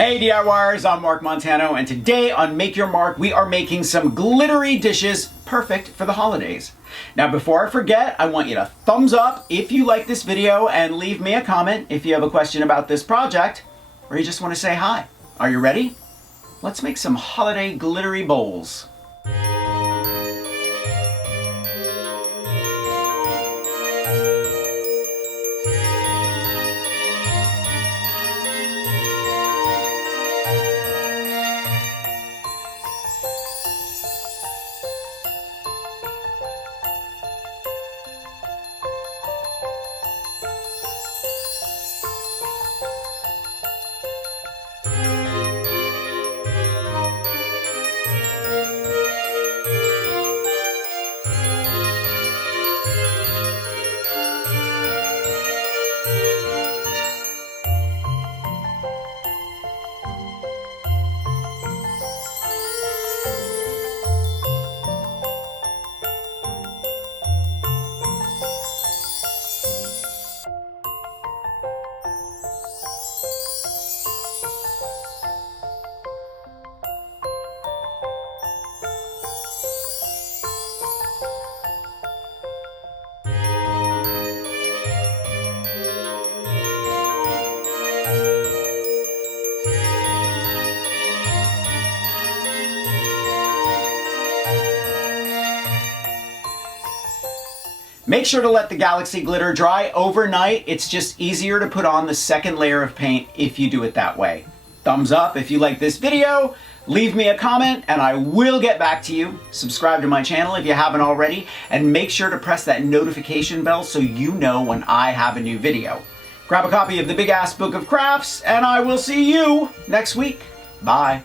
Hey DIYers, I'm Mark Montano, and today on Make Your Mark, we are making some glittery dishes perfect for the holidays. Now before I forget, I want you to thumbs up if you like this video and leave me a comment if you have a question about this project or you just want to say hi. Are you ready? Let's make some holiday glittery bowls. Make sure to let the galaxy glitter dry overnight. It's just easier to put on the second layer of paint if you do it that way. Thumbs up if you like this video, leave me a comment and I will get back to you. Subscribe to my channel if you haven't already, and make sure to press that notification bell so you know when I have a new video. Grab a copy of the Big Ass Book of Crafts and I will see you next week. Bye.